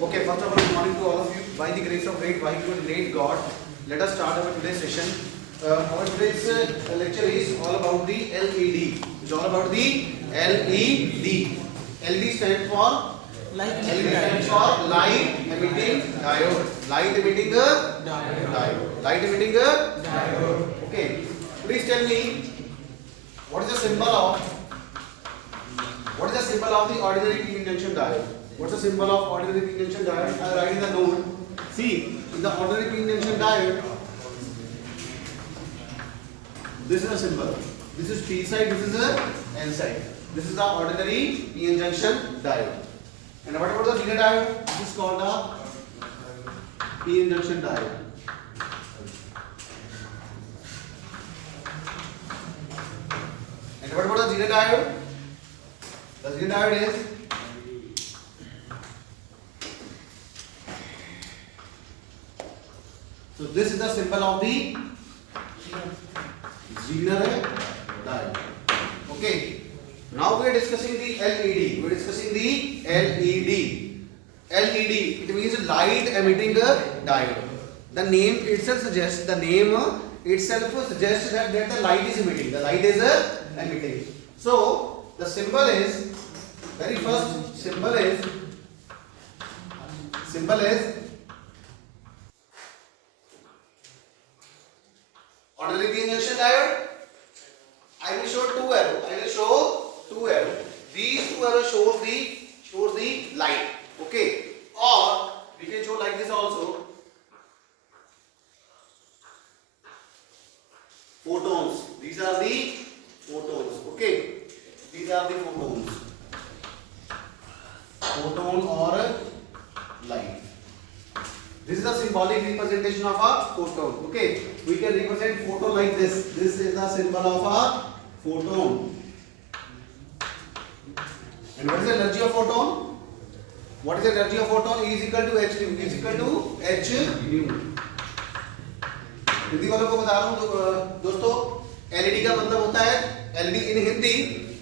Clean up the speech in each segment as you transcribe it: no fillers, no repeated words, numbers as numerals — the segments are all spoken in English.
Okay, first of all, good morning to all of you. By the grace of great Vaheguru and great God, let us start our today's session. Our today's lecture is all about the LED. It's all about the LED. LED stands for light emitting diode. Light emitting diode. Light emitting diode. Okay. Please tell me what is the symbol of the ordinary p-n junction diode? What's the symbol of ordinary p-n junction diode? I write in the note. See, in the ordinary p-n junction diode, this is a symbol. This is P side, this is the N side. This is the ordinary p-n junction diode. And what about the zener diode? This is called the p-n junction diode. And what about the zener diode? The zener diode is so this is the symbol of the zener diode. Okay. Now we are discussing the LED. We are discussing the LED. LED. It means light emitting diode. The name itself suggests that the light is emitting. The light is emitting. So the symbol is very first symbol is ordinary p-n junction diode. I will show two arrows. These two arrows shows the light. Okay. Or we can show like this also. Photons. These are the photons. Okay. These are the photons. Photon or light. This is the symbolic representation of a photon. Okay. We can represent photon like this. This is the symbol of a photon. And what is the energy of photon? What is the energy of photon? E is equal to h nu. Is equal to h nu. Hindi वालों को बता रहा हूँ दोस्तों, LED का मतलब होता है LED in Hindi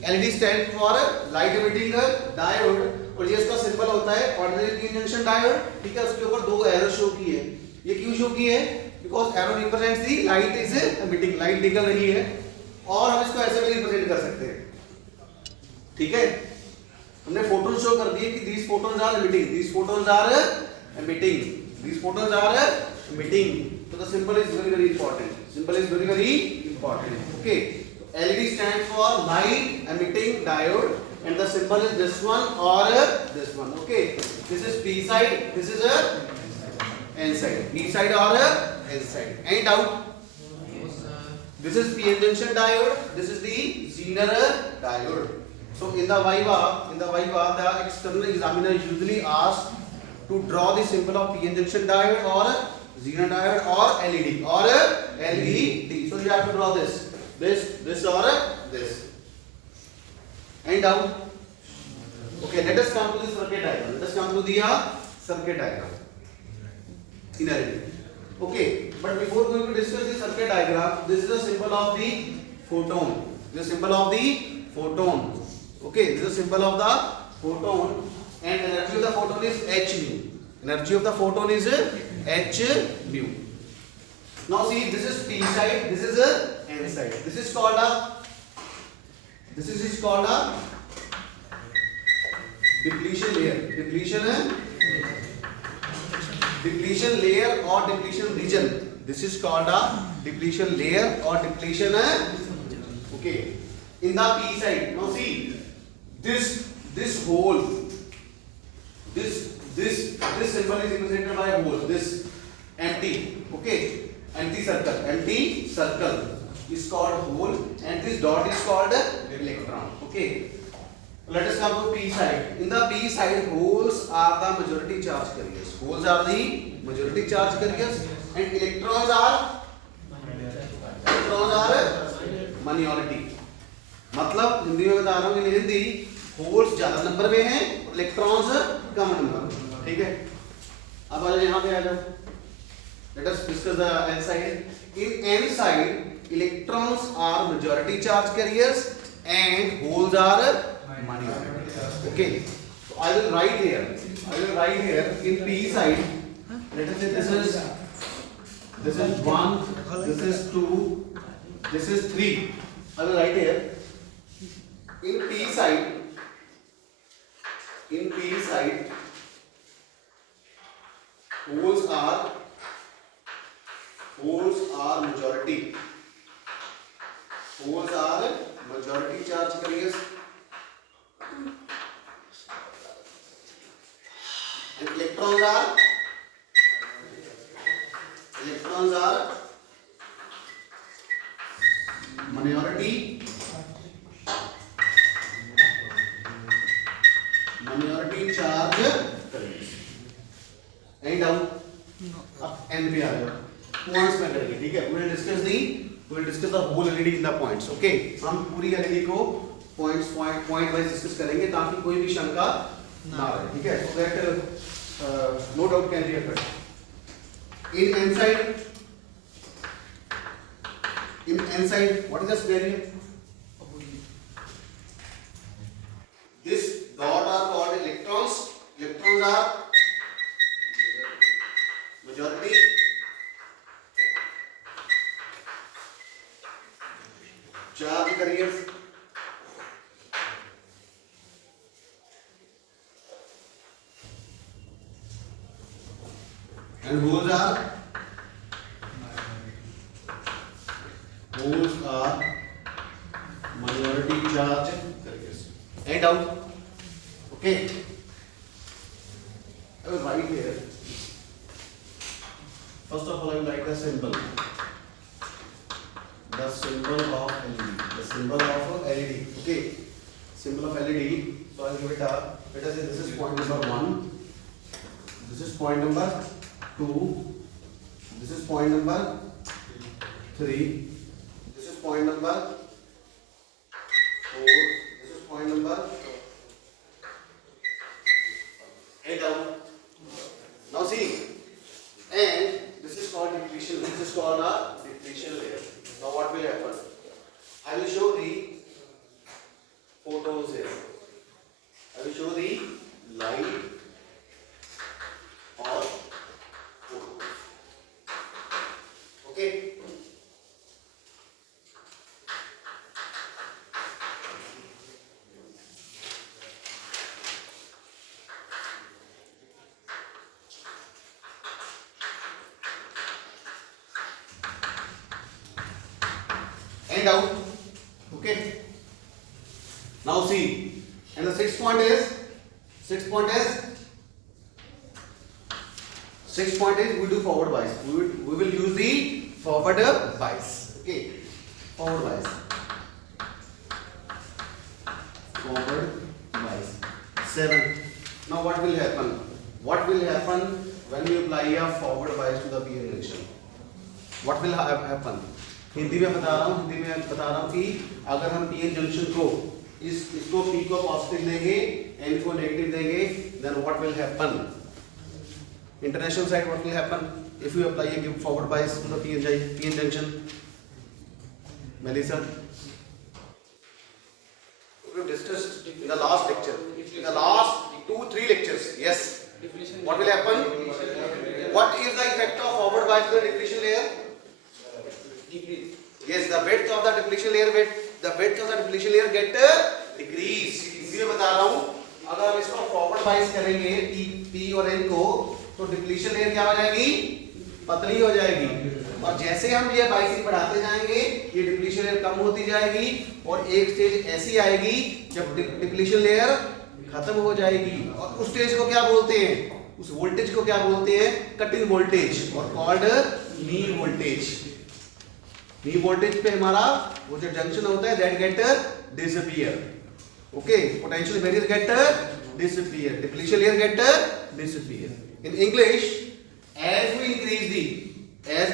LED stand for light emitting diode और ये इसका सिंबल होता है ऑर्डिनरी p-n जंक्शन डायोड. ठीक है, उसके ऊपर दो एरो शो की है. ये क्यों शो की है? Because arrow represents the light is emitting. Light निकल रही है और हम इसको ऐसे भी रिप्रेजेंट कर सकते हैं. ठीक है, हमने फोटोन शो कर दिए कि these photons are emitting. These photons are emitting. These photons are emitting. So the symbol is very important. Symbol is very important. Okay. So LED stands for light emitting diode, and the symbol is this one or this one. Okay. This is P side. This is N side. P side or N side. Any doubt? This is p-n junction diode. This is the zener diode. So in the Viva, the external examiner usually asks to draw the symbol of p-n junction diode or zener diode or LED. So you have to draw this or this. Any doubt? Okay, let us come to the circuit diagram. Let us come to the circuit diagram in LED. Okay, but before going to discuss the circuit diagram, this is the symbol of the photon. This is the symbol of the photon. Okay, this is the symbol of the photon, and energy of the photon is h nu. Energy of the photon is h nu. Now see, this is P side, this is N side. This is called a depletion layer. Depletion layer or depletion region. This is called a depletion layer or depletion region. Okay. In the P side, now see this hole. This symbol is represented by a hole. This empty. Okay. Empty circle is called hole, and this dot is called electron. Okay. Let us come to P side. In the P side, holes are the majority charge carriers. Holes are the majority charge carriers, and electrons are minority. मतलब हिंदी में बता रहा हूँ कि Hindi holes ज्यादा number में हैं और इलेक्ट्रॉन्स कम नंबर में. ठीक है, अब आ जाओ यहाँ पे आ जाओ. Let us discuss the N side. In N side, electrons are majority charge carriers and holes are minority. Okay, so I will write here I will write here in P side. Let us say this is 1, this is 2, this is 3. I will write here in P side. In P side, holes are majority. Holes are majority charge करिए. And electrons are minority charge करिए. And down अब N पे आ जाओ points में करेंगे. ठीक है, we will discuss the whole LED in the points. Okay, हम पूरी एलईडी को पॉइंट वाइज डिस्कस करेंगे ताकि कोई भी शंका ना रहे. ठीक है, so that no doubt can be occurred. In N side what is the square? This dot are called electrons. Electrons are majority. Charge carriers. And holes are minority charge carriers. End out. Okay, I will write here. First of all, I will write the symbol of LED. The symbol of LED. Okay, symbol of LED. So I will give it a. Let us say this is point number 1. This is point number 2. This is point number 3. This is point number 4. This is point number. Head down. Now see, and this is called depletion. This is called a depletion layer. Now what will happen? I will show the photos here. I will show the light or photos. Okay. And out. Okay, now see, and the sixth point is we do forward bias. We will use the forward bias. Okay, forward bias. Forward bias. 7. Now what will happen when we apply a forward bias to the PN junction? What will happen? Hindi में बता रहा हूँ कि अगर हम PN junction को इसको P को पॉजिटिव देंगे, N को नेगेटिव देंगे, then what will happen? International side, what will happen if you apply a forward bias to the PN junction? Melissa, we discussed in the last lecture, in the last 2-3 lectures. Yes. What will happen? What is the effect of forward bias to the depletion layer? Yes, the width of the depletion layer get decrease. इसलिए बता रहा हूँ, अगर हम इसको forward बाइस करेंगे P और N को, तो डिप्लीशन लेयर क्या हो जाएगी? पतली हो जाएगी. और जैसे हम ये बाइसिंग बढ़ाते जाएंगे, ये डिप्लीशन लेयर कम होती जाएगी और एक स्टेज ऐसी आएगी जब डिप्लीशन लेयर खत्म हो जाएगी. और उस स्टेज को क्या बोलते हैं? उस वोल्टेज को क्या बोलते हैं? कट इन वोल्टेज, और called knee voltage. Knee voltage पे हमारा वो जो जंक्शन होता है that get disappear. Okay, potential barrier get disappear, depletion layer get disappear. In English, as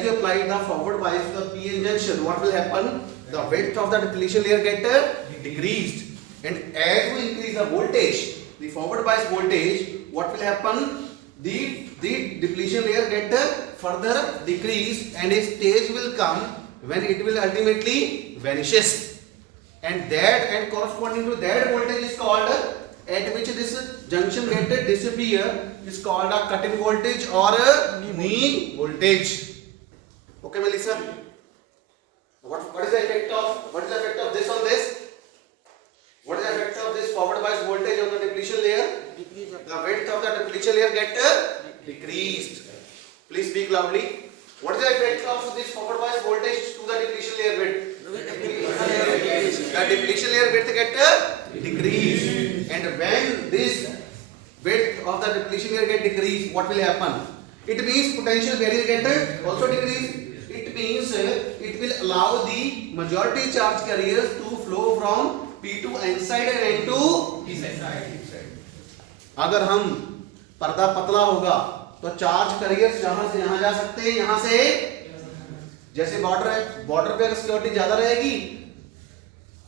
we apply the forward bias to the PN junction, what will happen? The width of the depletion layer get decreased, and as we increase the voltage, the forward bias voltage, what will happen? The depletion layer get further decreased, and a stage will come when it will ultimately vanishes, and corresponding to that voltage is called at which this junction get disappear is called a cutting voltage or a knee voltage. Okay, Melissa? What is the effect of this on this? What is the effect of this forward bias voltage on the depletion layer? The width of the depletion layer get decreased. Please speak loudly. What is the effect of this forward bias voltage to the depletion layer width? The depletion layer width get decreased. And when this width of the depletion layer get decreased, what will happen? It means potential barrier get also decreased. It means it will allow the majority charge carriers to flow from P to N side and N to P side. अगर हम पर्दा पतला होगा तो charge carriers जहां से यहां जा सकते हैं, यहां से जैसे बॉर्डर है, बॉर्डर पे अगर सिक्योरिटी ज्यादा रहेगी,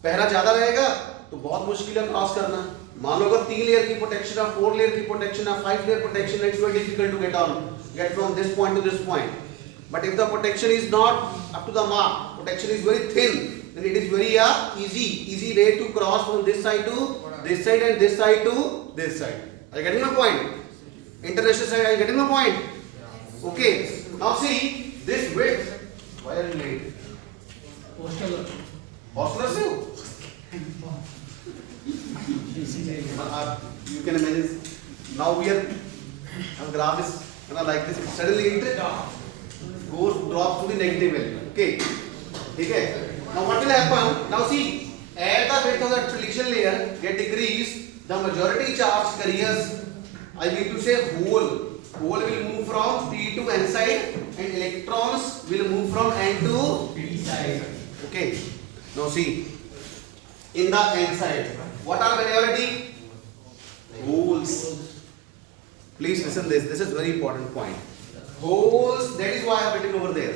पहरा ज्यादा रहेगा तो बहुत मुश्किल है क्रॉस करना. मान लो अगर 3 लेयर की प्रोटेक्शन है, 4 लेयर की प्रोटेक्शन है, 5 लेयर प्रोटेक्शन है, it's very difficult to get from this point to this point. But if the protection is not up to the mark, protection is very thin, then it is very easy way to cross from this side to this side and this side to this side. Are you getting my point? International side, are you getting my point? Okay. Now see this width. Why are you late? Hostler se ho? You can imagine. Now we are. Our graph is like this. Suddenly it goes drop to the negative value. Okay. Okay. Now what will happen? Now see, as the width of the depletion layer get decreased, the majority charge carriers, I mean to say hole will move from P to N side and electrons will move from N to P side. Okay. Now see, in the N side, what are minority? Holes. Please listen this. This is very important point. Holes, that is why I have written over there.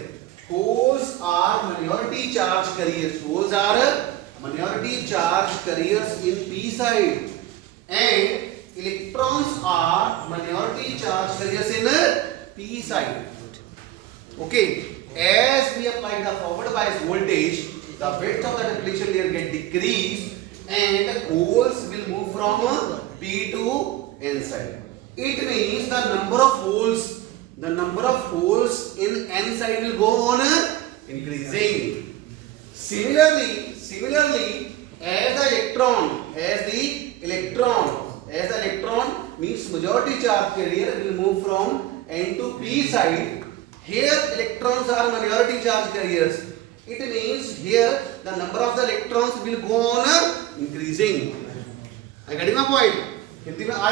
Holes are minority charge carriers. Holes are minority charge carriers in P side, and electrons are minority charge carriers in P side. Okay. As we apply the forward bias voltage, the width of the depletion layer get decreased, and holes will move from P to N side. It means the number of holes in N side will go on increasing. Similarly, as the electron means majority charge carrier will move from N to P side. Here electrons are minority charge carriers. It means here the number of the electrons will go on increasing. Are you getting my point? Hindi में I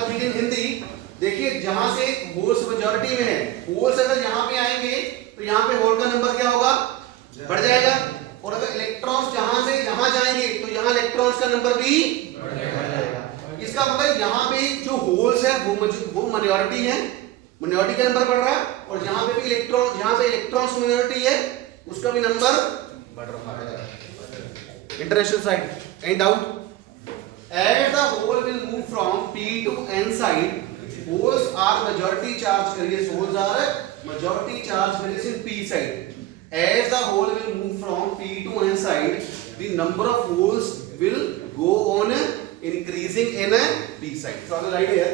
repeat in Hindi. देखिए जहां से holes majority में है, holes अगर यहाँ पे आएंगे तो यहाँ पे होल का नंबर क्या होगा? बढ़ जाएगा. और अगर इलेक्ट्रॉन्स जहां से यहाँ जाएंगे तो यहाँ इलेक्ट्रॉन्स का नंबर भी बढ़ जाएगा. इसका मतलब यहाँ पे जो होल्स है वो माइनॉरिटी है, माइनॉरिटी का नंबर बढ़ रहा है, और यहाँ पे भी इलेक्ट्रॉन्स माइनॉरिटी है, उसका भी नंबर बढ़ रहा है. International side, any doubt? As the hole will move from P to N side, holes are majority charge carriers. Holes are majority charge carriers in P side. As the hole will move from P to N side, the number of holes will go on increasing in P side. So I will write here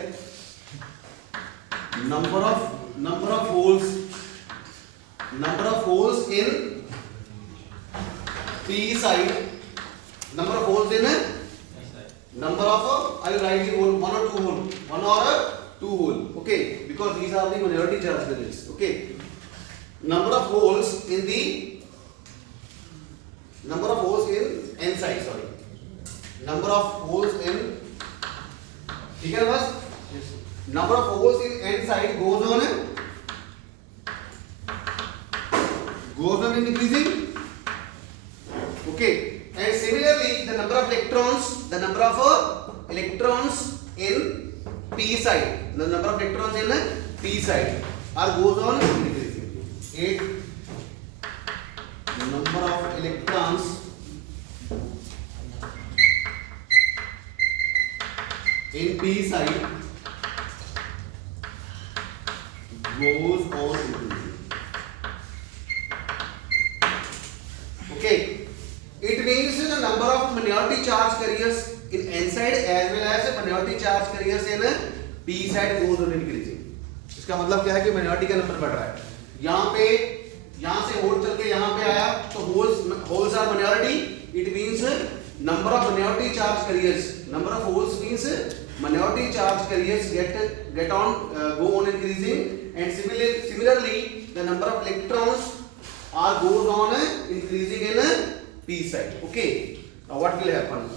number of holes in P side. I will write here one or two hole. Okay, because these are the minority charge carriers. Okay, number of holes in N side. Sorry, number of holes in. ठीक है बस. Number of holes in N side goes on increasing. Okay. And similarly, the number of electrons in P side, are goes on increasing. 8 number of electrons in P side goes on increasing. Okay. It means the number of minority charge carriers in n side as well as minority charge carriers in p side goes on increasing. इसका मतलब क्या है कि minority का number बढ़ रहा है. यहाँ से होल चल के यहाँ पे आया तो holes are minority. It means number of minority charge carriers. Number of holes means minority charge carriers go on increasing, and similarly the number of electrons goes on increasing in p side. Okay. Now what will happen?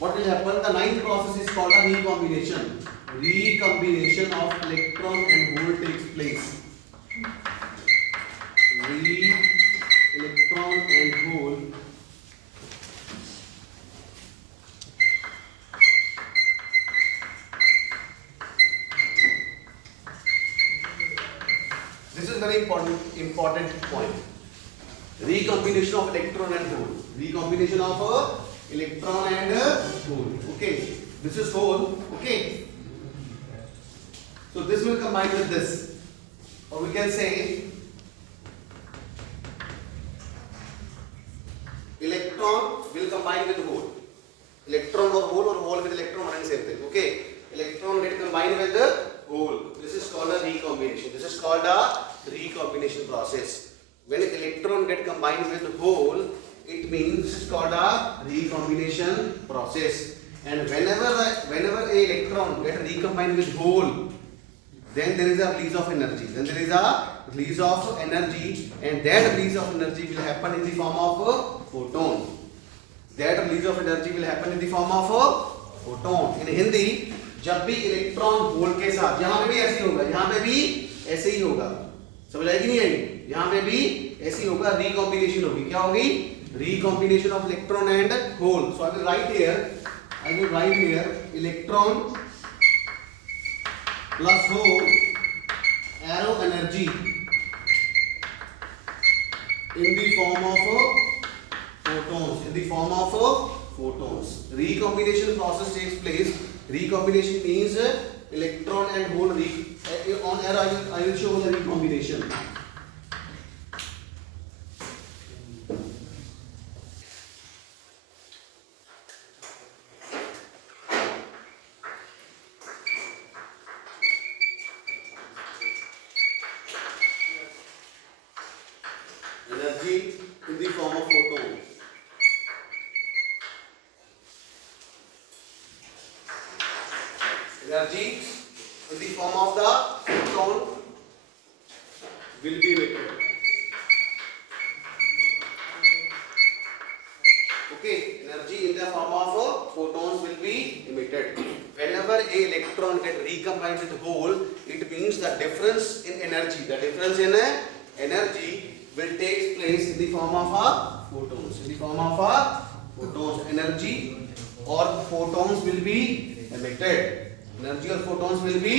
The ninth process is called a recombination. Recombination of electron and hole takes place. Electron and hole this is very important point. Recombination of electron and hole. Recombination of electron and hole. Okay, this is hole. Okay, so this will combine with this, or we can say electron will combine with hole. Electron or hole with electron are the same thing. Okay, electron get combined with the hole. This is called a recombination. This is called a recombination process. When an electron get combined with the hole, it means this is called a recombination process. And whenever a electron get recombined with hole, then there is a release of energy. And that release of energy will happen in the form of a photon. That release of energy will happen in the form of a photon. In Hindi, जब भी electron hole के साथ, यहाँ पे भी ऐसे ही होगा, यहाँ पे भी ऐसे ही होगा, समझ आएगी नहीं आएगी? यहाँ पे भी ऐसे ही होगा, रिकॉम्बिनेशन होगी. क्या होगी? Recombination of electron and hole. So I will write here electron plus hole arrow energy in the form of photons. Recombination process takes place. Recombination means electron and hole on arrow I will show the recombination. Energy in the form of photon. Energy in the form of the photon will be emitted. Okay, energy in the form of photons will be emitted. Whenever a electron get recombined with hole, it means the difference in energy. The difference in energy will take place in the form of photons. In the form of photons, energy or photons will be emitted. Energy or photons will be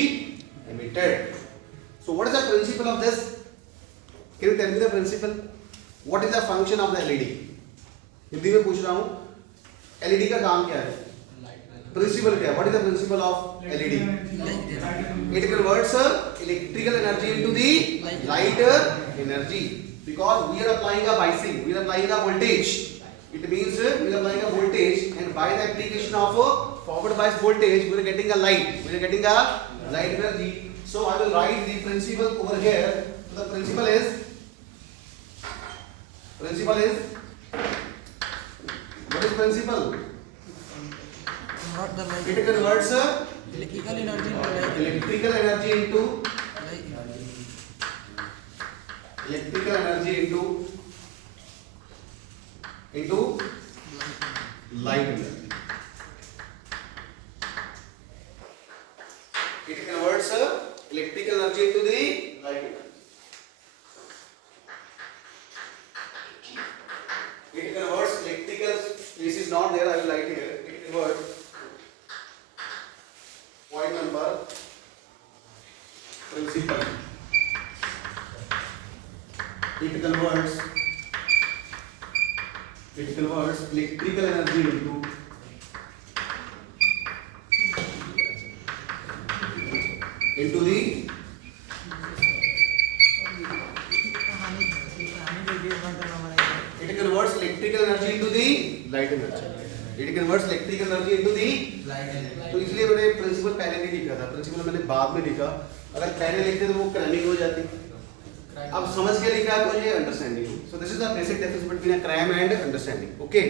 emitted. So what is the principle of this? Can you tell me the principle? What is the function of the LED? Hindi में पूछ रहा हूँ, LED का काम क्या है? Principle क्या है? What is the principle of LED? It converts electrical energy into the light energy. Because we are applying a biasing, we are applying a voltage. It means we are applying a voltage, and by the application of forward bias voltage, we are getting a light. We are getting a light energy. So I will write the principle over here. So the principle is what is principle? It converts electrical energy into light energy. It converts electrical energy into the light energy. It converts electrical. This is not there. I will write here. It converts. Point number principle. It converts electrical energy into the light energy. It converts electrical energy into the, तो इसलिए मैंने principal पहले नहीं लिखा था, principal मैंने बाद में लिखा। अगर पहले लिखते तो वो क्रैमिंग हो जाती। अब समझ के लिखा तो ये understanding. So this is the basic difference between a cram and understanding. Okay,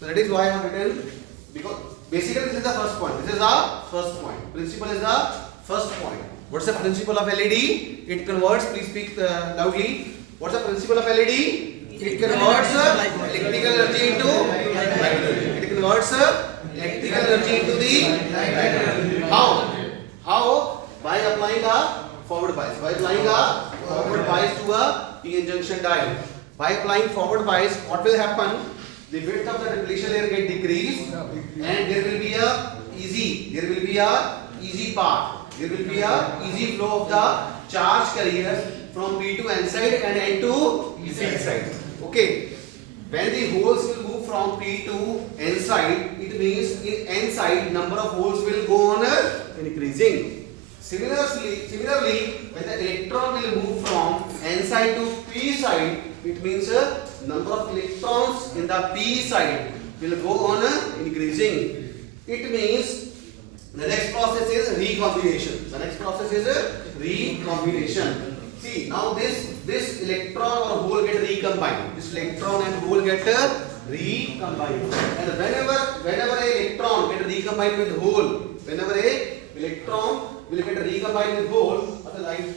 so that is why I have written, because basically this is the first point. This is the first point. Principle is the first point. What's the principle of LED? It converts, please speak loudly. What's the principle of LED? It converts electrical energy into light energy. It converts electrical energy into the light energy. How? By applying a forward bias. By applying a forward bias to a PN junction diode. By applying forward bias, what will happen? The width of the depletion layer get decreased, and there will be a easy path. There will be a easy flow of the charge carriers from P to N side and N to P side. Okay. When the holes will move from P to N side, it means in N side number of holes will go on increasing. Similarly, when the electron will move from N side to P side, it means number of electrons in the P side will go on increasing. It means the next process is recombination. The next process is recombination. See, now this electron or hole get recombined. This electron and hole get recombined. And whenever a electron get recombined with hole, whenever a electron will get recombined with hole, other line.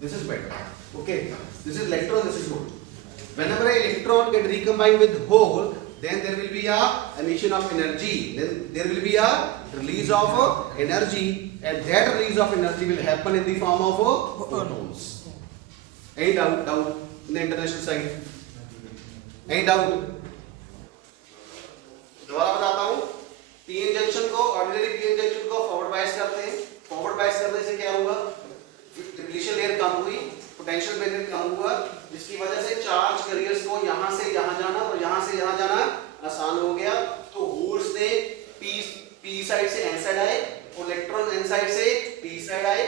This is better. Okay, this is electron, this is hole. Whenever an electron get recombined with hole, then there will be a emission of energy. Then there will be a release of energy, and that release of energy will happen in the form of photons. Any doubt in the international side? Any doubt? दोबारा बताता हूँ। PN junction को, ordinary PN junction को forward bias करते हैं। Forward bias करने से क्या होगा? डिप्लीशन लेयर कम हुई, पोटेंशियल बैरियर कम हुआ, जिसकी वजह से चार्ज कैरियर्स को यहां से यहां जाना और यहां से यहां जाना आसान हो गया। तो होल्स ने पी साइड से एन साइड आए और इलेक्ट्रॉन एन साइड से पी साइड आए।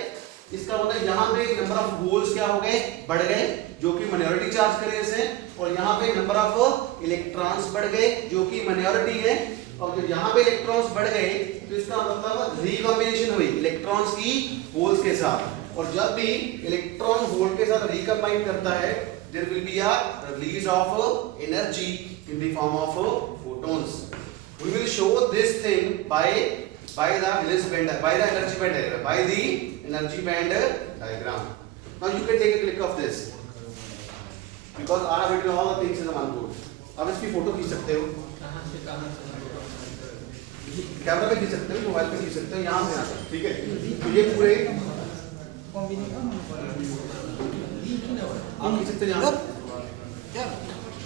इसका मतलब यहां पे नंबर ऑफ होल्स क्या हो गए? बढ़ गए, जो कि माइनॉरिटी चार्ज कैरियर्स हैं, और यहां पे नंबर ऑफ इलेक्ट्रॉन्स बढ़ गए, जो कि माइनॉरिटी है। और जब यहाँ पे इलेक्ट्रॉन्स बढ़ गए तो इसका मतलब रिकॉम्बिनेशन हुई इलेक्ट्रॉन्स की होल्स के साथ। और जब भी इलेक्ट्रॉन होल के साथ रिकम्बाइन करता है, there will be a release of energy in the form of photons. We will show this thing by the Willis band, by the energy band diagram, by the energy band diagram. Now you can take a click of this because I have written all the things in the one board. अब इसकी photo खींच सकते हो, camera पे खींच सकते हो, mobile पे खींच सकते हो, यहाँ से यहाँ, ठीक है। तो ये पूरे आप खींच सकते हो यहाँ।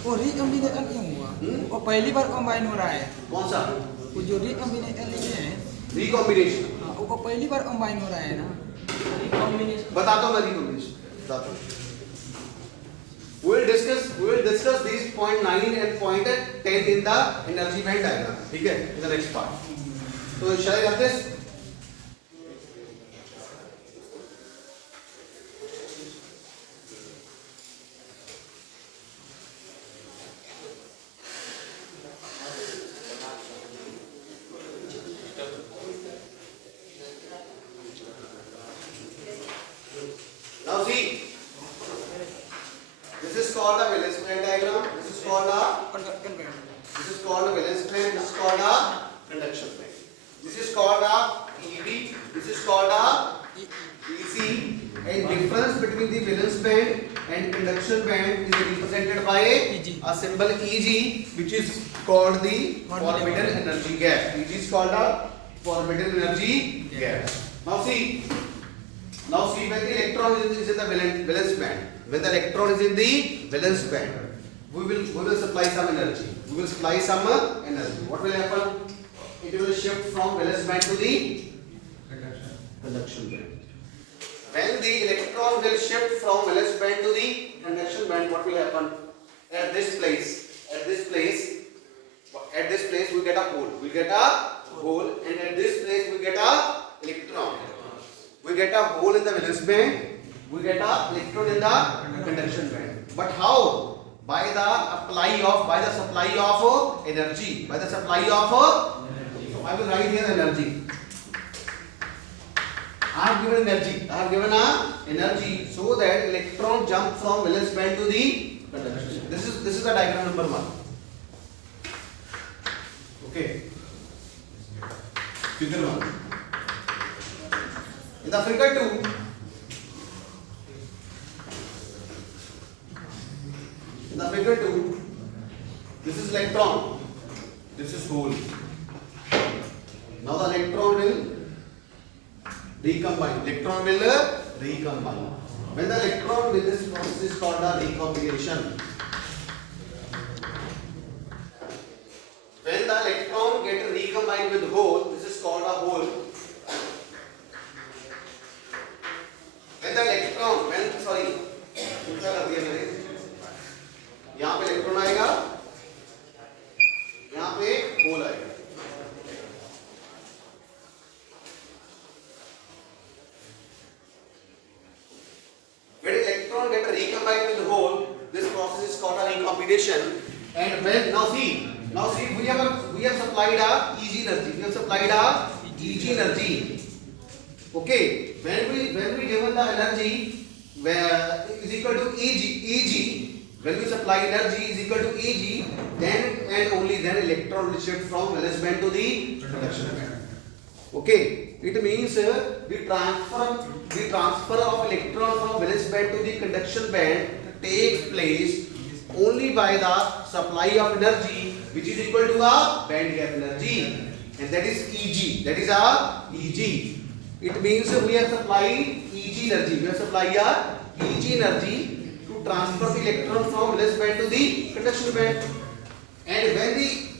वो रिकम्बिनेशन क्यों हुआ? वो पहली बार कंबाइन हो रहा है। कौन सा? वो जो रिकम्बिनेशन है, रिकॉम्बिनेशन, वो पहली बार कंबाइन हो रहा है ना। बताता हूँ मैं रिकॉम्बिनेशन बताता हूँ। We will discuss these point 9 and point 10 in the energy band diagram. ठीक है, in the next part. So shall I have this? Now see. This is called a Willis band diagram. This is called a Willis band. This is called a conduction band. This is called a EB. This is called a EC. And difference between the Willis band and conduction band is represented by a symbol EG, which is called the forbidden energy gap. EG is called a forbidden energy gap. Now see when the electron is in the valence band. When the electron is in the valence band, we will supply some energy. What will happen? It will shift from valence band to the conduction band. When the electron will shift from valence band to the conduction band, what will happen? At this place, we get a hole. And at this place, we get a electron. We get a hole in the valence band. We get a electron in the conduction band. But how? by the supply of energy. By the supply of, so I will write here energy. I have given a energy so that electron jump from valence band to the conduction. This is the diagram number 1. Okay. Figure 1. In the figure 2, this is electron, this is hole. Now the electron will recombine. When the electron will, this process is called a recombination. When the electron get recombined with hole, this is called a hole. When the electron, उल्टा कर दिया मैंने, यहाँ पे electron आएगा, यहाँ पे whole आएगा. When electron get recombined with the hole, this process is called a recombination. And when now see we have supplied a EG energy. Okay, when we given the energy where is equal to EG, when we supply energy is equal to EG, then and only then electron will shift from valence band to the conduction band. Okay, it means the transfer of electron from valence band to the conduction band takes place only by the supply of energy which is equal to a band gap energy, and that is EG. It means we have supplied EG energy. We have supplied a EG energy to transfer the electron from valence band to the conduction band. And when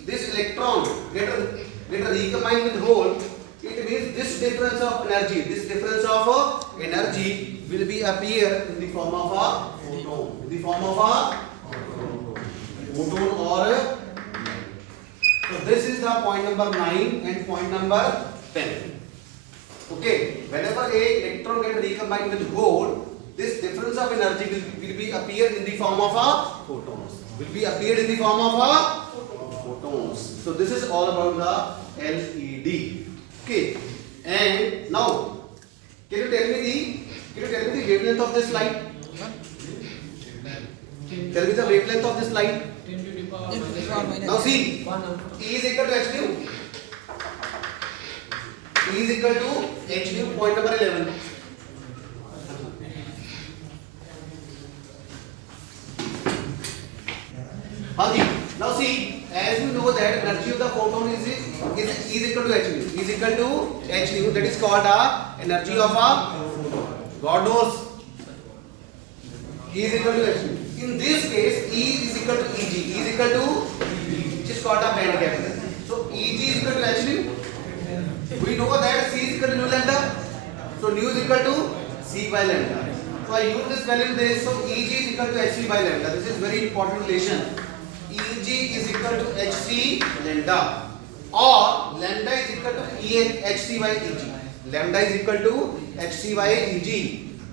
this electron get recombined with hole, it means this difference of energy will be appear in the form of a photon, or so this is the point number 9 and point number 10. Okay, whenever a electron get recombined with hole, this difference of energy will be appear in the form of a photons. So this is all about the LED. Okay, and now can you tell me the wavelength of this light? Tell me the wavelength of this light. Now see, E is equal to h nu. E is equal to h nu, point number 11. Now see, as you know that energy of the photon is equal to h nu. That is called a energy of a photon. God knows. E is equal to h nu. In this case, E is equal to Eg. Which is called a band gap. So Eg is equal to h nu. We know that C is equal to nu lambda. So nu is equal to C by lambda. So I use this value there. So Eg is equal to hc by lambda. This is very important relation. Eg is equal to hc lambda, or lambda is equal to hc by Eg. Lambda is equal to hc by Eg.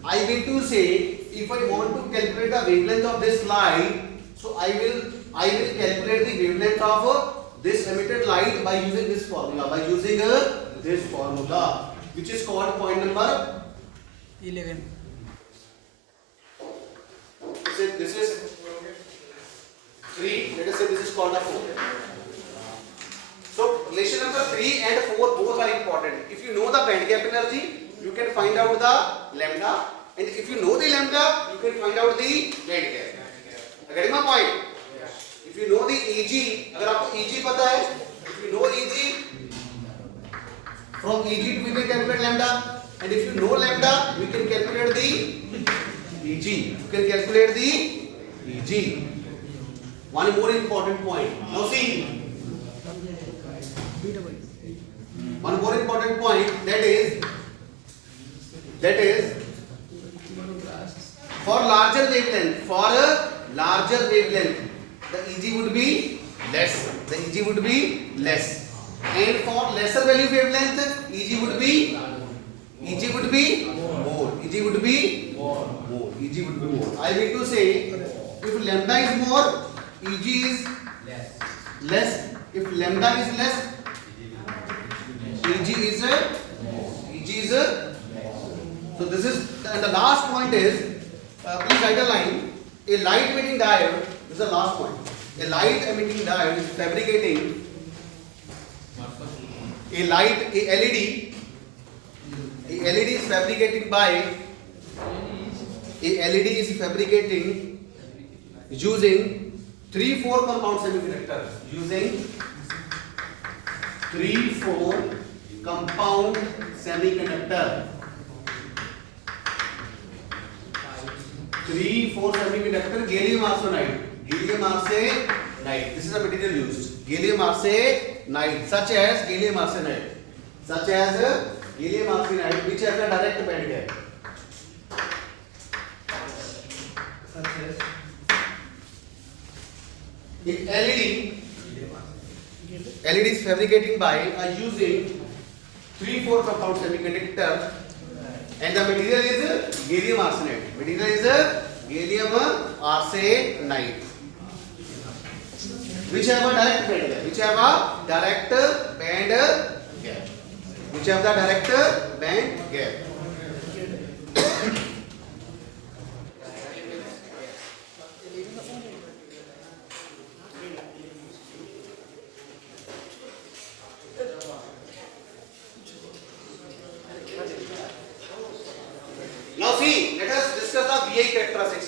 I mean to say, if I want to calculate the wavelength of this light, so I will calculate the wavelength of this emitted light by using this formula, which is called point number 11. This is 3. Let us say this is called a 4. So relation number 3 and 4 both are important. If you know the band gap energy, you can find out the lambda, and if you know the lambda, you can find out the band gap. Getting my point? If you know the Eg, अगर आपको Eg पता है, if you know Eg, from Eg we can calculate lambda, and if you know lambda, we can calculate the Eg. One more important point. Now see, one more important point, that is for larger wavelength, the Eg would be less. And for lesser value wavelength, Eg would be more. I mean to say, If lambda is more, Eg is less. If lambda is less, Eg is so this is, and the last point is, please write a line. A light emitting diode, this is the last point. A light emitting diode is fabricating a LED is fabricating using 3-4 compound semiconductor. Using 3-4 compound semiconductor. 3-4 semiconductor gallium arsenide. This is the material used. Gallium arsenide, such as gallium arsenide, which has a direct band gap. Such as if LED is fabricating by using 3-4 compound semiconductor, and the material is gallium arsenide. Which have a direct band gap. Now see, let us discuss the VI characteristics.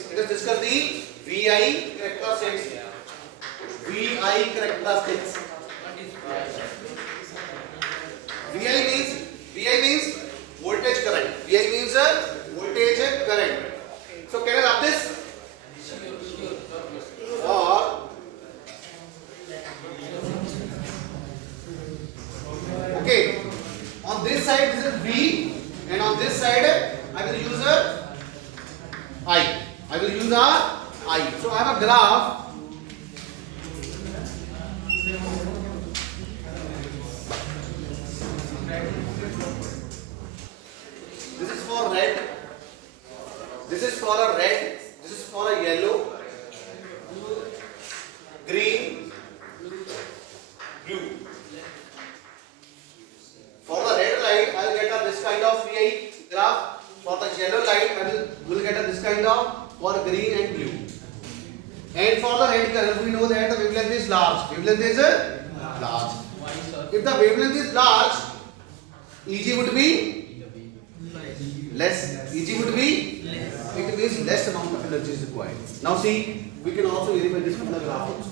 VI means voltage current. Voltage current. So can I write this? Or okay, on this side this is V, and on this side I will use I. So I have a graph. This is for red. This is for a red. This is for a yellow, green, blue. For the red light, I will get this kind of VI graph. For the yellow light, I will get this kind of for green and blue. And for the red color, we know that the wavelength is large. If the wavelength is large, Eg would be less. It means less amount of energy is required. Now see, we can also verify this from the graph also.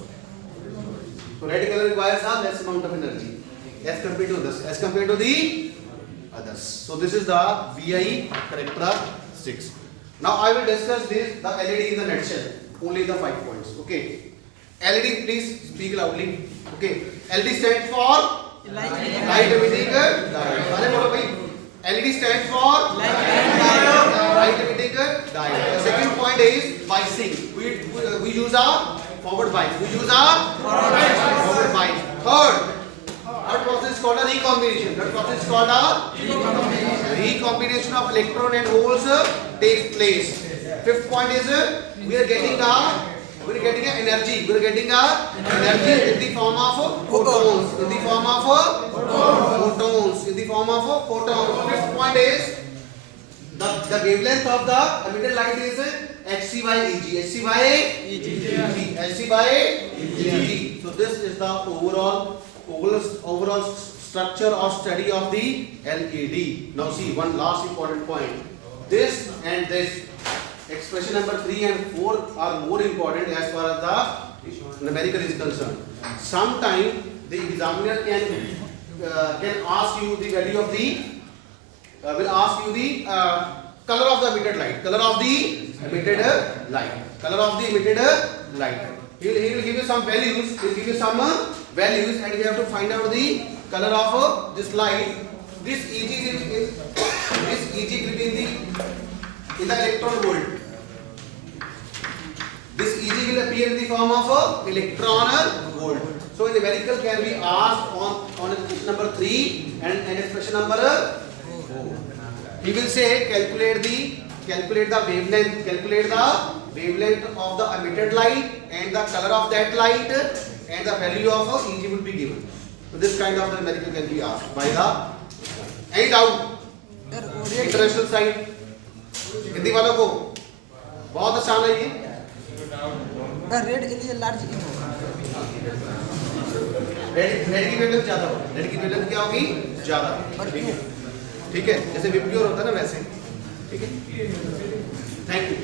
So red color requires a less amount of energy as compared to the others. So this is the VI characteristics. Now I will discuss the LED in the nutshell. Only the 5 points. Okay. LED, please speak loudly. Okay. LED stands for light emitting diode. LED stands for light emitting diode. The second point is biasing. We use a forward bias. Forward bias. Third process is called a recombination. Recombination of electron and holes takes place. Fifth point is we are getting energy. In the form of photons. Fifth point is the wavelength of the emitted light is Hc by Eg. So this is the overall structure or study of the LED. Now see, one last important point. This and this expression number 3 and 4 are more important as far as the numerical is concerned. Sometime the examiner can ask you the value of the color of the emitted light. He will give you some values. And we have to find out the color of this light. This Eg will be in the electron volt. This Eg will appear in the form of electron volt. So in the numerical can be asked on expression number 3 and expression number 4. He will say calculate the wavelength wavelength of the emitted light and the color of that light and the value of Eg will be given. So this kind of the numerical can be asked by the any doubt यार वो red international side Hindi वालों को बहुत आसान है ये. Red के लिए लार्ज इन होगा. रेड की वेवलेंथ ज्यादा होगी. रेड की वेवलेंथ क्या होगी? ज्यादा. ठीक है, ठीक है, जैसे विप्योर होता है ना वैसे. ठीक है, थैंक यू.